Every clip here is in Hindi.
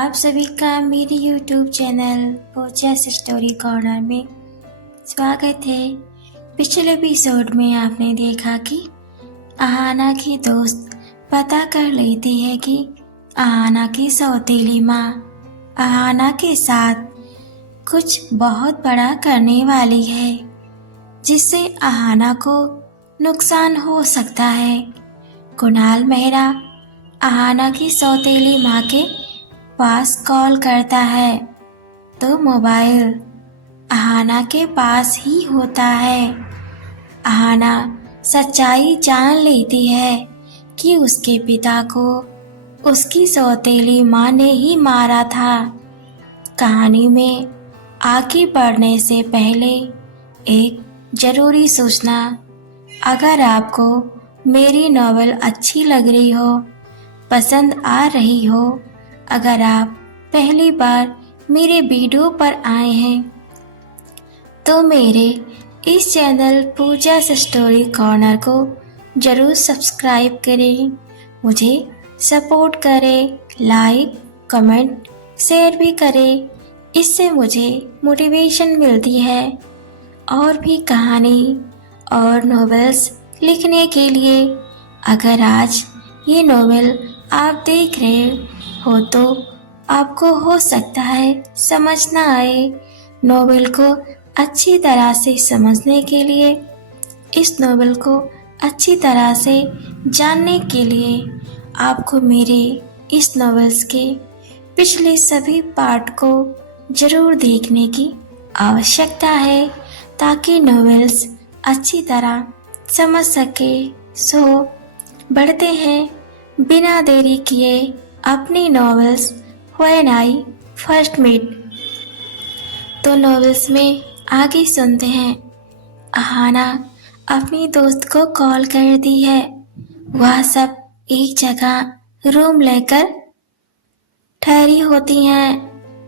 आप सभी का मेरे YouTube चैनल पोचस स्टोरी कॉर्नर में स्वागत है। पिछले एपिसोड में आपने देखा कि अहाना की दोस्त पता कर लेती है कि अहाना की सौतेली माँ अहाना के साथ कुछ बहुत बड़ा करने वाली है, जिससे अहाना को नुकसान हो सकता है। कुणाल मेहरा अहाना की सौतेली माँ के पास कॉल करता है तो मोबाइल अहाना के पास ही होता है। अहाना सच्चाई जान लेती है कि उसके पिता को उसकी सौतेली माँ ने ही मारा था। कहानी में आगे बढ़ने से पहले एक जरूरी सूचना, अगर आपको मेरी नॉवेल अच्छी लग रही हो, पसंद आ रही हो, अगर आप पहली बार मेरे वीडियो पर आए हैं तो मेरे इस चैनल पूजास स्टोरी कॉर्नर को ज़रूर सब्सक्राइब करें, मुझे सपोर्ट करें, लाइक कमेंट शेयर भी करें। इससे मुझे मोटिवेशन मिलती है और भी कहानी और नॉवेल्स लिखने के लिए। अगर आज ये नॉवेल आप देख रहे हो तो आपको हो सकता है समझ ना आए। नॉवेल को अच्छी तरह से समझने के लिए, इस नॉवेल को अच्छी तरह से जानने के लिए आपको मेरे इस नॉवेल्स के पिछले सभी पार्ट को ज़रूर देखने की आवश्यकता है, ताकि नॉवेल्स अच्छी तरह समझ सके। सो बढ़ते हैं बिना देरी किए अपनी novels when I first meet. तो नॉवेल्स में आगे सुनते हैं। अहाना अपनी दोस्त को कॉल करती है। वह सब एक जगह रूम लेकर ठहरी होती हैं।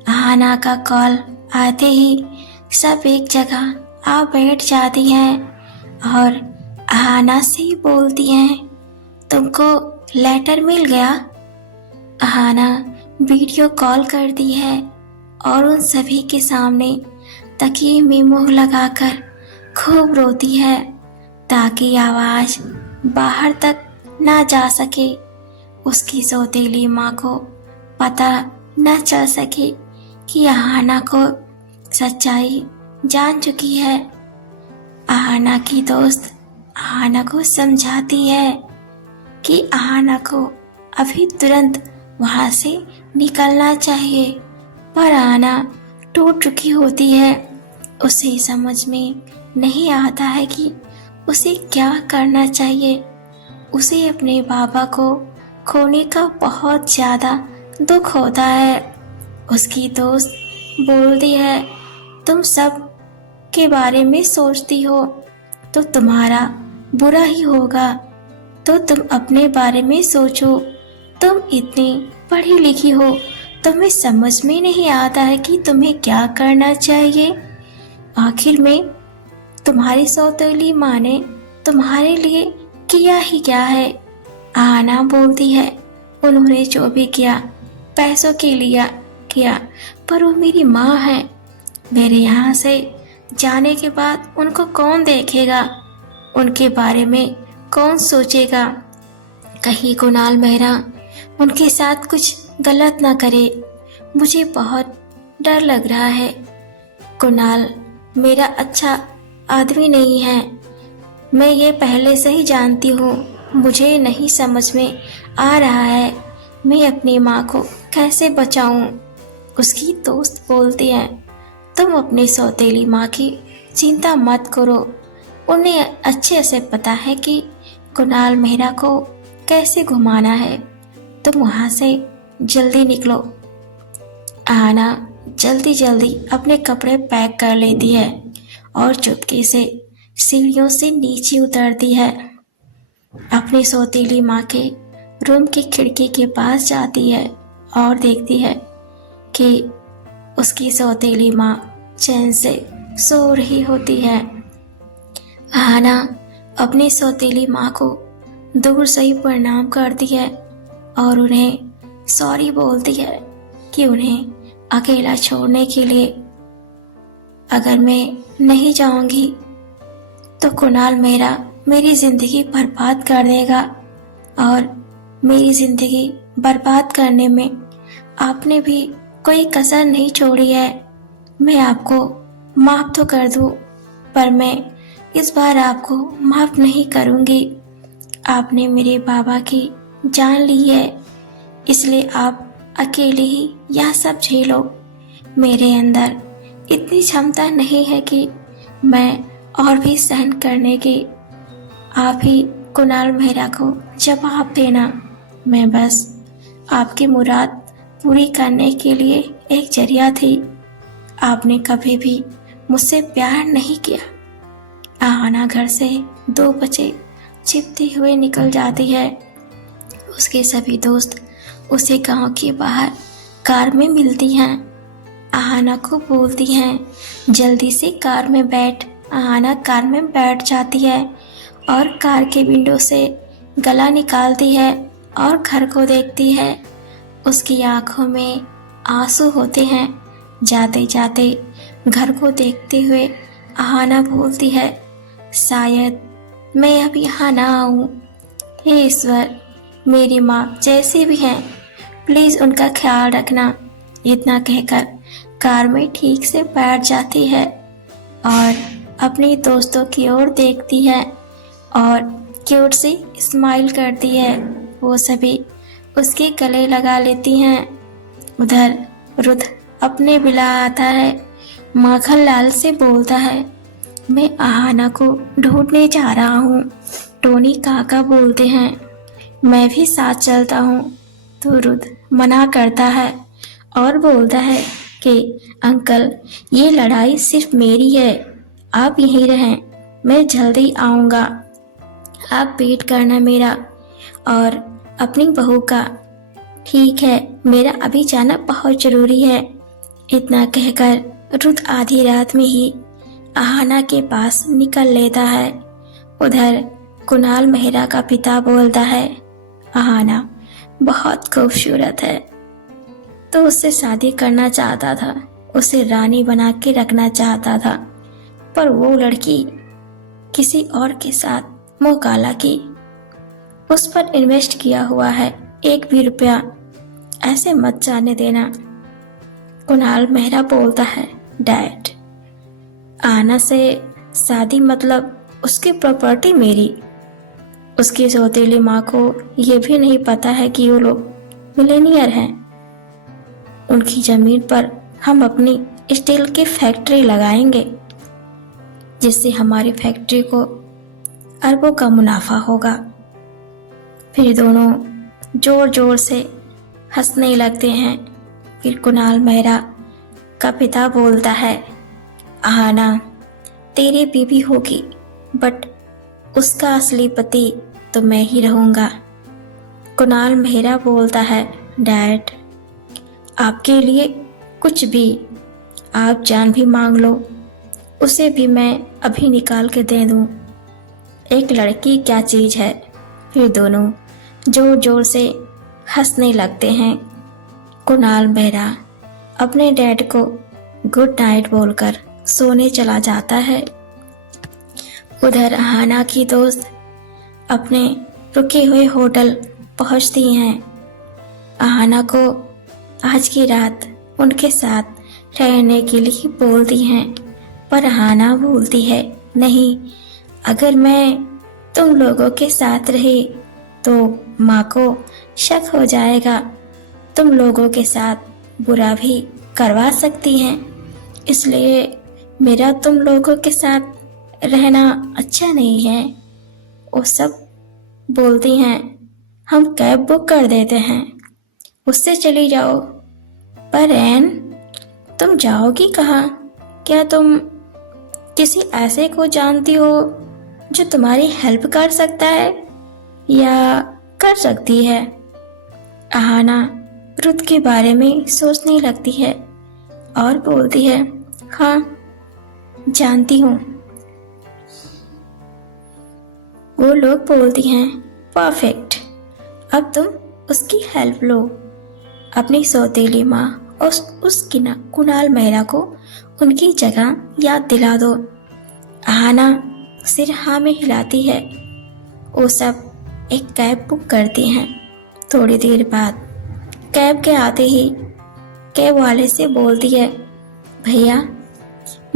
अहाना का कॉल आते ही सब एक जगह आ बैठ जाती हैं और अहाना से बोलती हैं, तुमको लेटर मिल गया? अहाना वीडियो कॉल करती है और उन सभी के सामने तकिए में मुंह लगाकर खूब रोती है, ताकि आवाज़ बाहर तक ना जा सके, उसकी सौतेली माँ को पता न चल सके कि अहाना को सच्चाई जान चुकी है। अहाना की दोस्त अहाना को समझाती है कि अहाना को अभी तुरंत वहाँ से निकलना चाहिए, पर अहाना टूट चुकी होती है। उसे समझ में नहीं आता है कि उसे क्या करना चाहिए। उसे अपने बाबा को खोने का बहुत ज़्यादा दुख होता है। उसकी दोस्त बोलती है, तुम सब के बारे में सोचती हो तो तुम्हारा बुरा ही होगा, तो तुम अपने बारे में सोचो। तुम इतनी पढ़ी लिखी हो, तुम्हें समझ में नहीं आता है कि तुम्हें क्या करना चाहिए। आखिर में तुम्हारी सौतेली माँ ने तुम्हारे लिए किया ही क्या है? अहाना बोलती है, उन्होंने जो भी किया पैसों के लिए किया, पर वो मेरी माँ है। मेरे यहाँ से जाने के बाद उनको कौन देखेगा, उनके बारे में कौन सोचेगा? कहीं कुणाल मेहरा उनके साथ कुछ गलत ना करे, मुझे बहुत डर लग रहा है। कुणाल मेरा अच्छा आदमी नहीं है, मैं ये पहले से ही जानती हूँ। मुझे नहीं समझ में आ रहा है मैं अपनी माँ को कैसे बचाऊँ। उसकी दोस्त बोलती है, तुम अपनी सौतेली माँ की चिंता मत करो, उन्हें अच्छे से पता है कि कुणाल मेहरा को कैसे घुमाना है। तुम वहाँ से जल्दी निकलो। अहाना जल्दी जल्दी अपने कपड़े पैक कर लेती है और चुपके से सीढ़ियों से नीचे उतरती है। अपनी सौतेली माँ के रूम की खिड़की के पास जाती है और देखती है कि उसकी सौतेली माँ चैन से सो रही होती है। अहाना अपनी सौतेली माँ को दूर से ही प्रणाम करती है और उन्हें सॉरी बोलती है। कि उन्हें अकेला छोड़ने के लिए अगर मैं नहीं जाऊंगी तो कुणाल मेहरा मेरी जिंदगी बर्बाद कर देगा, और मेरी जिंदगी बर्बाद करने में आपने भी कोई कसर नहीं छोड़ी है। मैं आपको माफ तो कर दूं, पर मैं इस बार आपको माफ नहीं करूंगी। आपने मेरे बाबा की जान ली है, इसलिए आप अकेले ही यह सब झेलो। मेरे अंदर इतनी क्षमता नहीं है कि मैं और भी सहन करने की। आप ही कुणाल मेहरा को जवाब देना। मैं बस आपकी मुराद पूरी करने के लिए एक जरिया थी। आपने कभी भी मुझसे प्यार नहीं किया। आहाना घर से 2 बजे छिपते हुए निकल जाती है। उसके सभी दोस्त उसे गांव के बाहर कार में मिलती हैं। आहाना को बोलती हैं, जल्दी से कार में बैठ। आहाना कार में बैठ जाती है और कार के विंडो से गला निकालती है और घर को देखती है। उसकी आंखों में आंसू होते हैं। जाते जाते घर को देखते हुए आहाना बोलती है, शायद मैं अब यहाँ ना आऊँ। हे ईश्वर, मेरी माँ जैसी भी हैं, प्लीज़ उनका ख्याल रखना। इतना कहकर कार में ठीक से बैठ जाती है और अपने दोस्तों की ओर देखती है और क्यूट सी स्माइल करती है। वो सभी उसके गले लगा लेती हैं। उधर रुद्र अपने बिला आता है। माखन लाल से बोलता है, मैं आहाना को ढूंढने जा रहा हूँ। टोनी काका बोलते हैं, मैं भी साथ चलता हूँ। तो रुद्र मना करता है और बोलता है कि अंकल, ये लड़ाई सिर्फ मेरी है, आप यहीं रहें, मैं जल्दी आऊँगा। आप वेट करना मेरा और अपनी बहू का। ठीक है, मेरा अभी जाना बहुत ज़रूरी है। इतना कहकर रुद्र आधी रात में ही आहाना के पास निकल लेता है। उधर कुणाल मेहरा का पिता बोलता है, आहाना बहुत खूबसूरत है, तो उससे शादी करना चाहता था, उसे रानी बना के रखना चाहता था, पर वो लड़की किसी और के साथ मुंह काला की। उस पर इन्वेस्ट किया हुआ है 1 भी रुपया, ऐसे मत जाने देना। कुणाल मेहरा बोलता है, डैड, आना से शादी मतलब उसकी प्रॉपर्टी मेरी। उसकी सौतेली माँ को ये भी नहीं पता है कि वो लोग मिलेनियर हैं। उनकी जमीन पर हम अपनी स्टील की फैक्ट्री लगाएंगे, जिससे हमारी फैक्ट्री को अरबों का मुनाफा होगा। फिर दोनों जोर जोर से हंसने लगते हैं। फिर कुणाल मेहरा का पिता बोलता है, आहाना तेरी बीवी होगी, बट उसका असली पति तो मैं ही रहूँगा। कुणाल मेहरा बोलता है, डैड, आपके लिए कुछ भी, आप जान भी मांग लो, उसे भी मैं अभी निकाल के दे दूँ। एक लड़की क्या चीज़ है। फिर दोनों जोर जोर से हंसने लगते हैं। कुणाल मेहरा अपने डैड को गुड नाइट बोलकर सोने चला जाता है। उधर आहाना की दोस्त अपने रुके हुए होटल पहुंचती हैं। आहाना को आज की रात उनके साथ रहने के लिए बोलती हैं, पर आहाना बोलती है, नहीं, अगर मैं तुम लोगों के साथ रही तो माँ को शक हो जाएगा। तुम लोगों के साथ बुरा भी करवा सकती हैं, इसलिए मेरा तुम लोगों के साथ रहना अच्छा नहीं है। वो सब बोलती हैं, हम कैब बुक कर देते हैं, उससे चली जाओ। पर एन, तुम जाओगी कहाँ? क्या तुम किसी ऐसे को जानती हो जो तुम्हारी हेल्प कर सकता है या कर सकती है? आहाना रुद्र के बारे में सोचने लगती है और बोलती है, हाँ जानती हूँ। वो लोग बोलती हैं, परफेक्ट, अब तुम उसकी हेल्प लो। अपनी सौतेली माँ और कुणाल मेहरा को उनकी जगह याद दिला दो। आहाना सिर हाँ में हिलाती है। वो सब एक कैब बुक करती हैं। थोड़ी देर बाद कैब के आते ही कैब वाले से बोलती है, भैया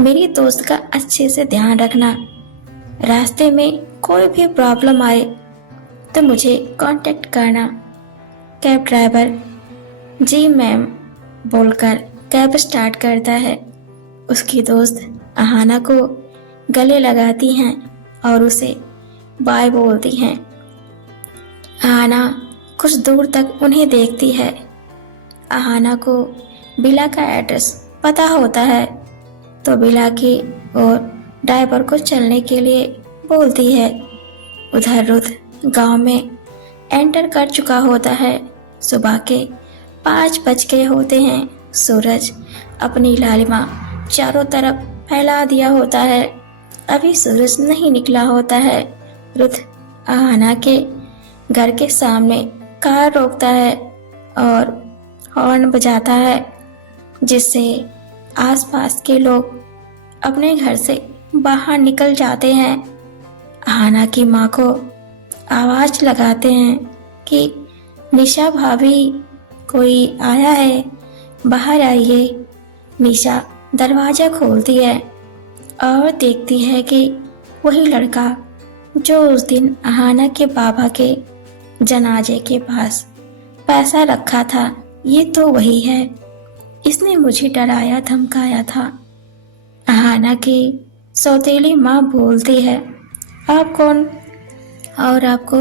मेरी दोस्त का अच्छे से ध्यान रखना, रास्ते में कोई भी प्रॉब्लम आए तो मुझे कांटेक्ट करना। कैब ड्राइवर जी मैम बोलकर कैब स्टार्ट करता है। उसकी दोस्त आहाना को गले लगाती हैं और उसे बाय बोलती हैं। आहाना कुछ दूर तक उन्हें देखती है। आहाना को बिला का एड्रेस पता होता है तो बिला की और ड्राइवर को चलने के लिए बोलती है। उधर रुद्र गांव में एंटर कर चुका होता है। सुबह के 5 बज गए होते हैं। सूरज अपनी लालिमा चारों तरफ फैला दिया होता है। अभी सूरज नहीं निकला होता है। रुद्र आहाना के घर के सामने कार रोकता है और हॉर्न बजाता है, जिससे आसपास के लोग अपने घर से बाहर निकल जाते हैं। आहाना की माँ को आवाज लगाते हैं कि निशा भाभी कोई आया है, बाहर आइए। निशा दरवाजा खोलती है और देखती है कि वही लड़का जो उस दिन आहाना के बाबा के जनाजे के पास पैसा रखा था, ये तो वही है। इसने मुझे डराया धमकाया था। आहाना की सौतेली माँ बोलती है, आप कौन और आपको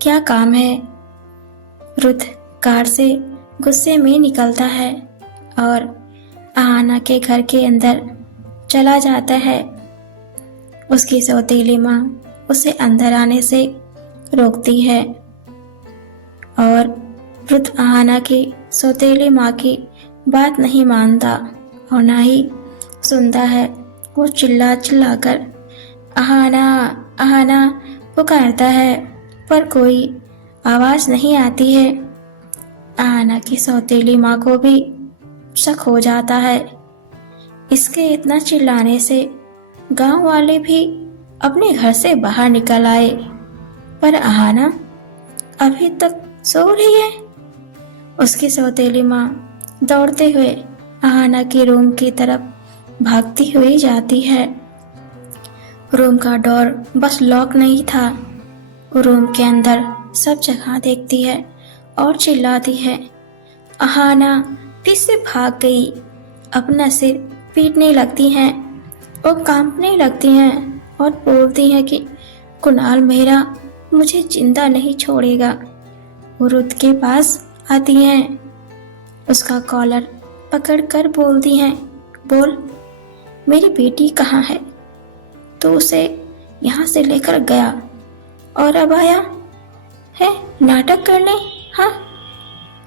क्या काम है? रुद्र कार से गुस्से में निकलता है और आहाना के घर के अंदर चला जाता है। उसकी सौतेली माँ उसे अंदर आने से रोकती है और रुद्र आहाना की सौतेली माँ की बात नहीं मानता और ना ही सुनता है। वो चिल्ला चिल्ला कर आहाना आहाना पुकारता है, पर कोई आवाज नहीं आती है। आहाना की सौतेली माँ को भी शक हो जाता है। इसके इतना चिल्लाने से गांव वाले भी अपने घर से बाहर निकल आए, पर आहाना अभी तक सो रही है। उसकी सौतेली माँ दौड़ते हुए आहाना के रूम की तरफ भागती हुई जाती है। रूम का डोर बस लॉक नहीं था। रूम के अंदर सब जगह देखती है और चिल्लाती है, आहाना फिर से भाग गई। अपना सिर पीटने लगती हैं और कांपने लगती हैं और बोलती हैं कि कुणाल मेहरा मुझे जिंदा नहीं छोड़ेगा। वो रुद्र के पास आती हैं, उसका कॉलर पकड़कर बोलती हैं, बोल मेरी बेटी कहाँ है? तो उसे यहाँ से लेकर गया और अब आया है नाटक करने? हाँ,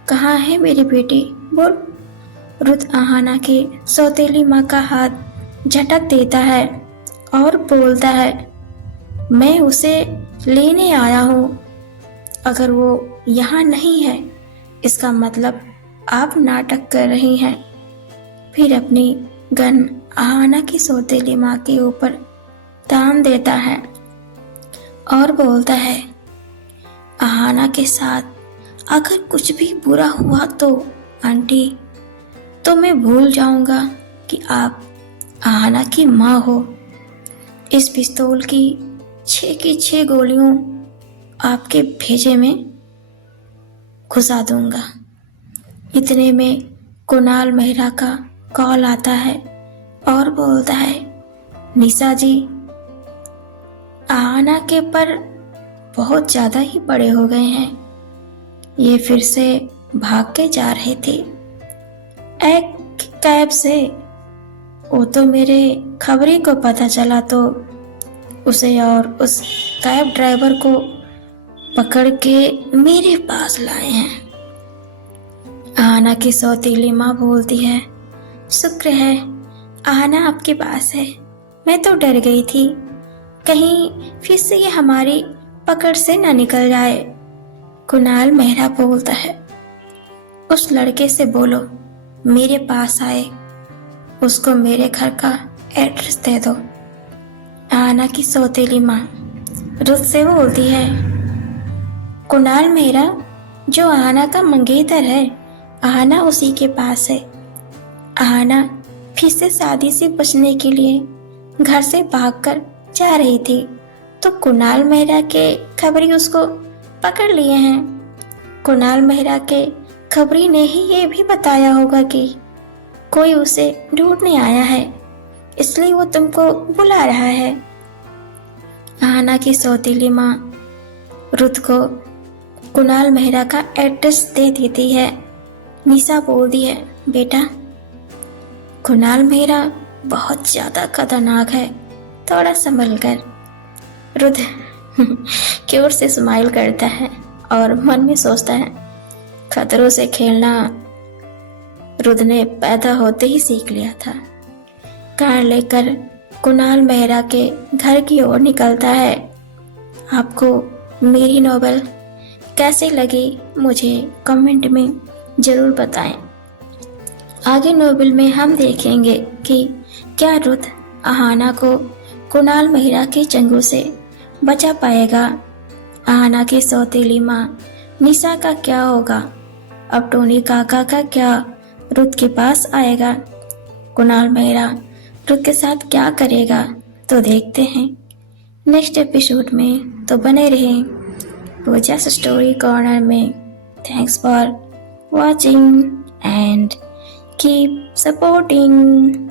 कहाँ है मेरी बेटी? बोल। रुद्र आहाना के सौतेली माँ का हाथ झटक देता है और बोलता है, मैं उसे लेने आया हूँ। अगर वो यहाँ नहीं है इसका मतलब आप नाटक कर रही हैं। फिर अपनी गन आहाना की सौतेली माँ के ऊपर तान देता है और बोलता है, आहाना के साथ अगर कुछ भी बुरा हुआ तो आंटी, तो मैं भूल जाऊंगा कि आप आहाना की माँ हो। इस पिस्तौल की 6 की 6 गोलियों आपके भेजे में घुसा दूंगा। इतने में कुणाल मेहरा का कॉल आता है और बोलता है, निशा जी, आहाना के पर बहुत ज्यादा ही बड़े हो गए हैं। ये फिर से भाग के जा रहे थे एक कैब से। वो तो मेरे खबरी को पता चला तो उसे और उस कैब ड्राइवर को पकड़ के मेरे पास लाए हैं। आहाना की सौतेली माँ बोलती है, शुक्र है आहाना आपके पास है, मैं तो डर गई थी कहीं फिर से ये हमारी पकड़ से न निकल जाए। कुणाल मेहरा बोलता है, उस लड़के से बोलो मेरे पास आए, उसको मेरे घर का एड्रेस दे दो। आहाना की सौतेली माँ रुत से बोलती है, कुणाल मेहरा जो आहाना का मंगेतर है, आहाना उसी के पास है। आहाना फिर से शादी से बचने के लिए घर से भागकर जा रही थी तो कुणाल मेहरा के खबरी उसको पकड़ लिए हैं। कुणाल मेहरा के खबरी ने ही ये भी बताया होगा कि कोई उसे ढूंढने आया है, इसलिए वो तुमको बुला रहा है। आहाना की सौतीली माँ रुत को कुणाल मेहरा का एड्रेस दे देती है। निशा बोलती है, बेटा कुणाल मेहरा बहुत ज्यादा खतरनाक है, थोड़ा संभल कर। रुत क्यूट से स्माइल करता है और मन में सोचता है, खतरों से खेलना रुद ने पैदा होते ही सीख लिया था। कार लेकर कुणाल मेहरा के घर की ओर निकलता है। आपको मेरी नॉवेल कैसी लगी मुझे कमेंट में जरूर बताएं। आगे नॉवेल में हम देखेंगे कि क्या रुत आहाना को कुणाल मेहरा के चंगुल से बचा पाएगा। आहाना की सौतेली माँ निशा का क्या होगा। अब टोनी काका का क्या रुत के पास आएगा। कुणाल मेहरा रुत के साथ क्या करेगा, तो देखते हैं नेक्स्ट एपिसोड में। तो बने रहें पूजा स्टोरी कॉर्नर में। Thanks for watching and keep supporting.